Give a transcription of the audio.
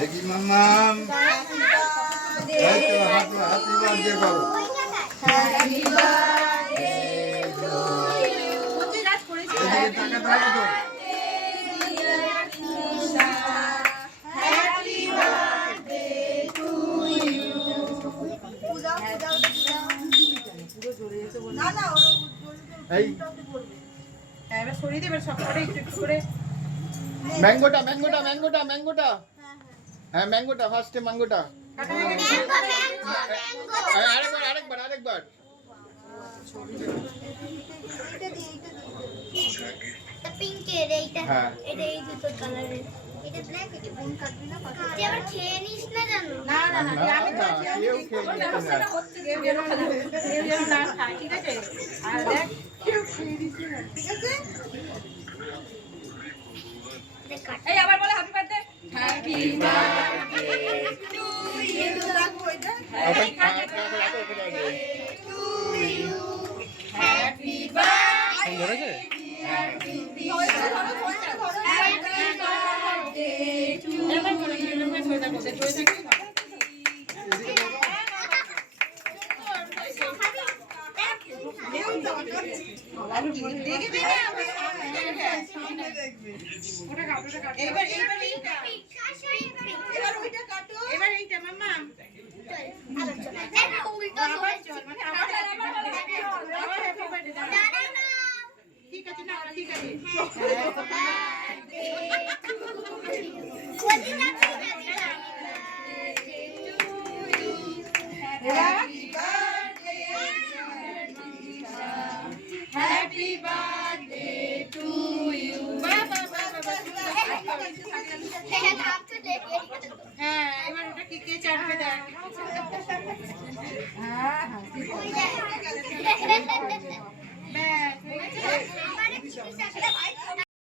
দেখি মাম্মাম এই তো হ্যাপি বার্থডে করো হ্যাপি বার্থডে টু ইউ এদিকে টাকা দাও তো হ্যাপি বার্থডে টু ইউ না না এই এবার সরিয়ে দেবে সবকটা একটু একটু করে ম্যাঙ্গোটা হ্যাঁ ম্যাঙ্গোটা ফার্স্টে ম্যাঙ্গোটা আরেকবার পিঙ্কের এইটা হ্যাঁ। এটা এই দুটো কালারের এটা ব্ল্যাক এটা বোন কাটবি না কত তুই আবার খেয়ে নিস না জানো না না না আমি তো কেউ খেয়ে নিচ্ছে না। ব্যবস্থাটা করছি কেউ যেন না খায় ঠিক আছে আর দেখ কেউ খেয়ে দিচ্ছে না ঠিক আছে দেখ কাট এই আবার বলে happy birthday happy birthday to you রাখো এটা to you happy birthday happy birthday to এবার এইটা এবার ওইটা কাটো এবার এইটা মাম্মা উল্টো আবার চল মানে আবার হ্যাপি বার্থডে ঠিক আছে না ঠিক আছে Happy birthday to you. হ্যাঁ এবার ওটা কি কে চাটবে দেখ হ্যাঁ হ্যাঁ